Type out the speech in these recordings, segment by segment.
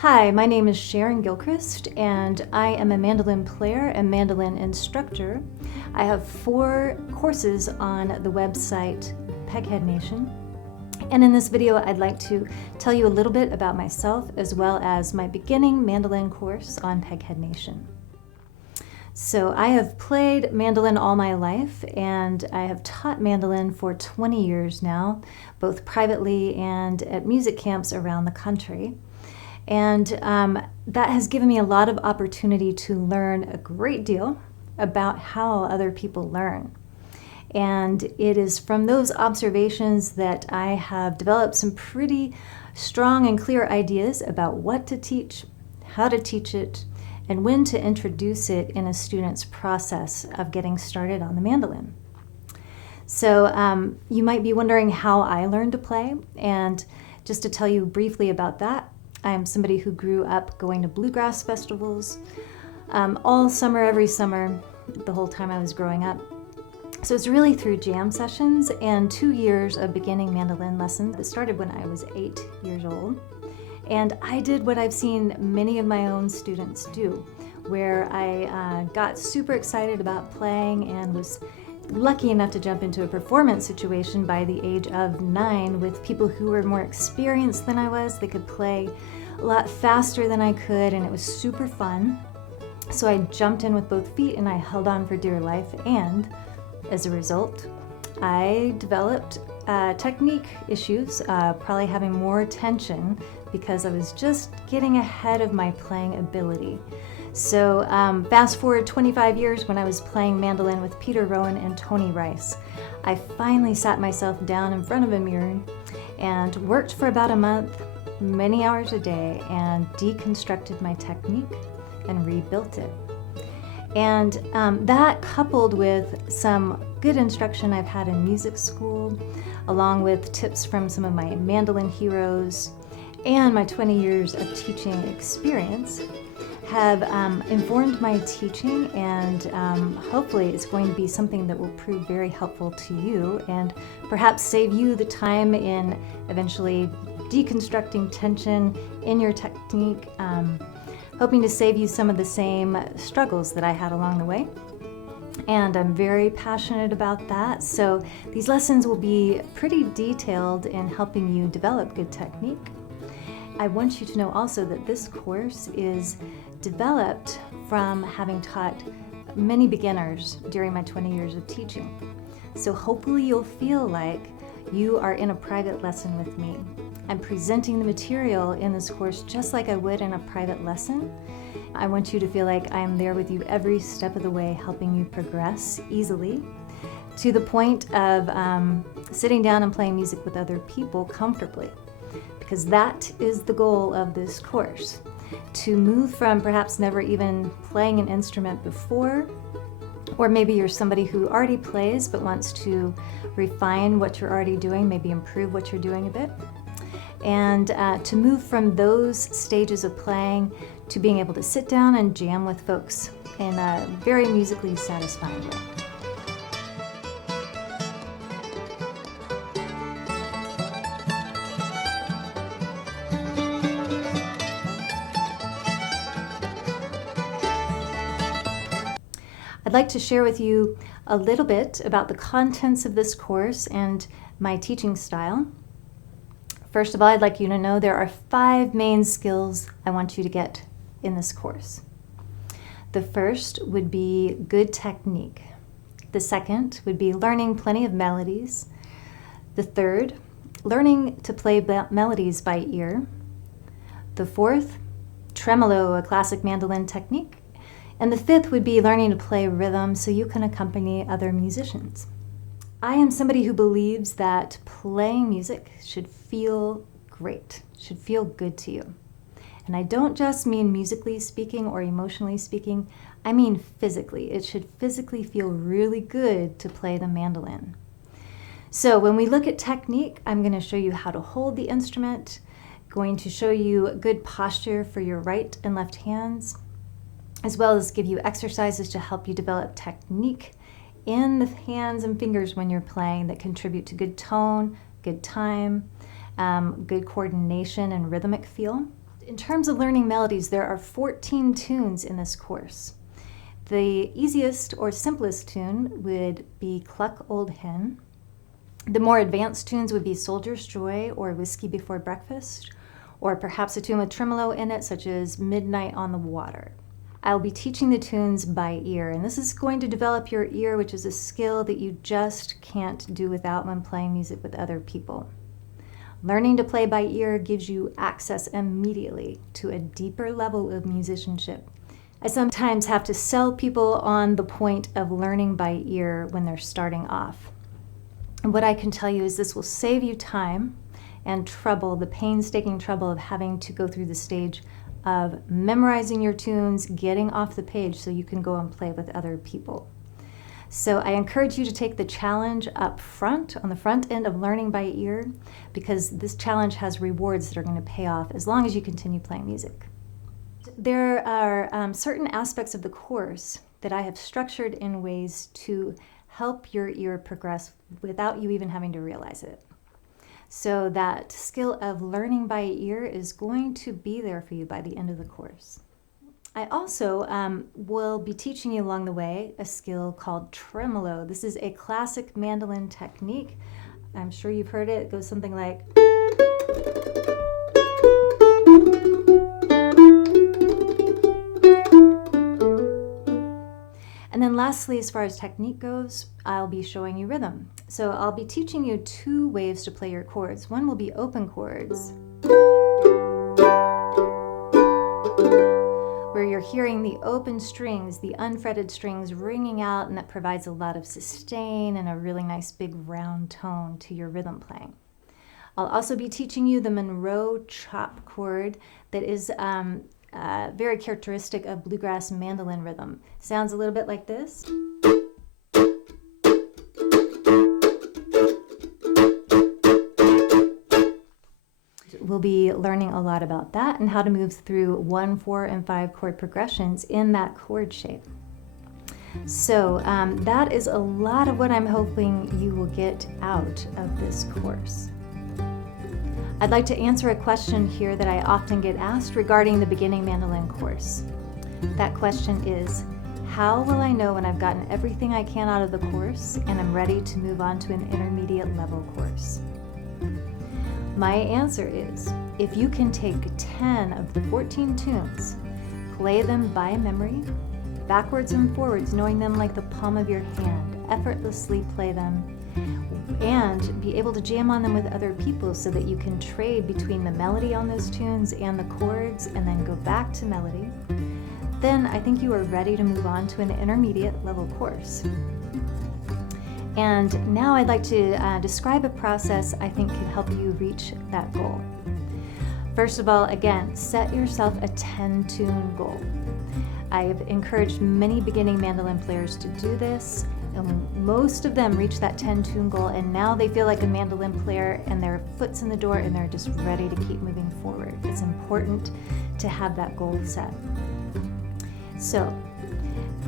Hi, my name is Sharon Gilchrist, and I am a mandolin player and mandolin instructor. I have 4 courses on the website Peghead Nation. And in this video, I'd like to tell you a little bit about myself as well as my beginning mandolin course on Peghead Nation. So I have played mandolin all my life, and I have taught mandolin for 20 years now, both privately and at music camps around the country. And that has given me a lot of opportunity to learn a great deal about how other people learn. And it is from those observations that I have developed some pretty strong and clear ideas about what to teach, how to teach it, and when to introduce it in a student's process of getting started on the mandolin. So you might be wondering how I learned to play, and just to tell you briefly about that, I'm somebody who grew up going to bluegrass festivals all summer, every summer, the whole time I was growing up. So it's really through jam sessions and 2 years of beginning mandolin lessons. It started when I was 8 years old. And I did what I've seen many of my own students do, where I got super excited about playing and was lucky enough to jump into a performance situation by the age of 9 with people who were more experienced than I was. They could play a lot faster than I could, and it was super fun. So I jumped in with both feet and I held on for dear life, and as a result, I developed technique issues, probably having more tension because I was just getting ahead of my playing ability. So fast forward 25 years when I was playing mandolin with Peter Rowan and Tony Rice. I finally sat myself down in front of a mirror and worked for about a month, many hours a day, and deconstructed my technique and rebuilt it. And that, coupled with some good instruction I've had in music school, along with tips from some of my mandolin heroes, and my 20 years of teaching experience, have informed my teaching, and hopefully it's going to be something that will prove very helpful to you and perhaps save you the time in eventually deconstructing tension in your technique, hoping to save you some of the same struggles that I had along the way. And I'm very passionate about that. So these lessons will be pretty detailed in helping you develop good technique. I want you to know also that this course is developed from having taught many beginners during my 20 years of teaching. So hopefully you'll feel like you are in a private lesson with me. I'm presenting the material in this course just like I would in a private lesson. I want you to feel like I am there with you every step of the way, helping you progress easily to the point of sitting down and playing music with other people comfortably. Because that is the goal of this course, to move from perhaps never even playing an instrument before, or maybe you're somebody who already plays but wants to refine what you're already doing, maybe improve what you're doing a bit, and to move from those stages of playing to being able to sit down and jam with folks in a very musically satisfying way. I'd like to share with you a little bit about the contents of this course and my teaching style. First of all, I'd like you to know there are 5 main skills I want you to get in this course. The first would be good technique. The second would be learning plenty of melodies. The third, learning to play melodies by ear. The fourth, tremolo, a classic mandolin technique. And the fifth would be learning to play rhythm so you can accompany other musicians. I am somebody who believes that playing music should feel great, should feel good to you. And I don't just mean musically speaking or emotionally speaking, I mean physically. It should physically feel really good to play the mandolin. So when we look at technique, I'm going to show you how to hold the instrument, going to show you good posture for your right and left hands, as well as give you exercises to help you develop technique in the hands and fingers when you're playing that contribute to good tone, good time, good coordination and rhythmic feel. In terms of learning melodies, there are 14 tunes in this course. The easiest or simplest tune would be Cluck Old Hen. The more advanced tunes would be Soldier's Joy or Whiskey Before Breakfast, or perhaps a tune with tremolo in it, such as Midnight on the Water. I'll be teaching the tunes by ear, and this is going to develop your ear, which is a skill that you just can't do without when playing music with other people. Learning to play by ear gives you access immediately to a deeper level of musicianship. I sometimes have to sell people on the point of learning by ear when they're starting off. And what I can tell you is this will save you time and trouble, the painstaking trouble of having to go through the stage of memorizing your tunes, getting off the page so you can go and play with other people. So I encourage you to take the challenge up front, on the front end of learning by ear, because this challenge has rewards that are going to pay off as long as you continue playing music. There are certain aspects of the course that I have structured in ways to help your ear progress without you even having to realize it. So that skill of learning by ear is going to be there for you by the end of the course. I also will be teaching you along the way a skill called tremolo. This is a classic mandolin technique. I'm sure you've heard it. It goes something like... And then lastly, as far as technique goes, I'll be showing you rhythm. So I'll be teaching you two ways to play your chords. One will be open chords, where you're hearing the open strings, the unfretted strings ringing out, and that provides a lot of sustain and a really nice big round tone to your rhythm playing. I'll also be teaching you the Monroe chop chord that is very characteristic of bluegrass mandolin rhythm. Sounds a little bit like this. We'll be learning a lot about that and how to move through 1, 4, and 5 chord progressions in that chord shape. So that is a lot of what I'm hoping you will get out of this course. I'd like to answer a question here that I often get asked regarding the beginning mandolin course. That question is, how will I know when I've gotten everything I can out of the course and I'm ready to move on to an intermediate level course? My answer is, if you can take 10 of the 14 tunes, play them by memory, backwards and forwards, knowing them like the palm of your hand, effortlessly play them, and be able to jam on them with other people so that you can trade between the melody on those tunes and the chords and then go back to melody, then I think you are ready to move on to an intermediate level course. And now I'd like to describe a process I think can help you reach that goal. First of all, again, set yourself a 10-tune goal. I've encouraged many beginning mandolin players to do this, and most of them reach that 10-tune goal, and now they feel like a mandolin player and their foot's in the door and they're just ready to keep moving forward. It's important to have that goal set. So,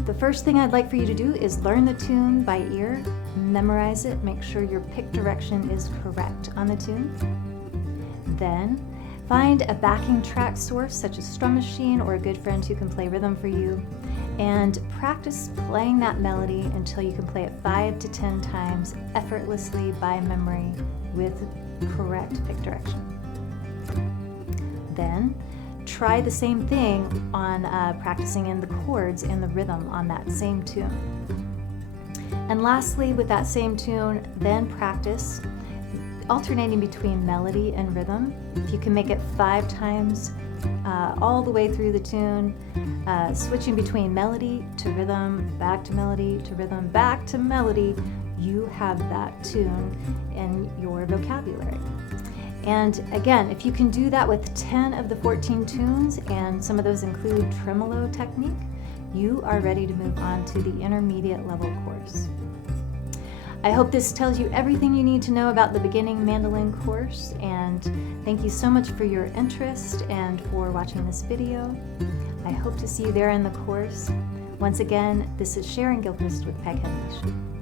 the first thing I'd like for you to do is learn the tune by ear, memorize it, make sure your pick direction is correct on the tune. Then, find a backing track source such as Strum Machine or a good friend who can play rhythm for you, and practice playing that melody until you can play it 5 to 10 times effortlessly by memory with correct pick direction. Then, try the same thing on practicing in the chords and the rhythm on that same tune. And lastly, with that same tune, then practice alternating between melody and rhythm. If you can make it 5 times all the way through the tune, switching between melody to rhythm, back to melody to rhythm, back to melody, you have that tune in your vocabulary. And again, if you can do that with 10 of the 14 tunes, and some of those include tremolo technique, you are ready to move on to the intermediate level course. I hope this tells you everything you need to know about the beginning mandolin course, and thank you so much for your interest and for watching this video. I hope to see you there in the course. Once again, this is Sharon Gilchrist with Peghead Nation.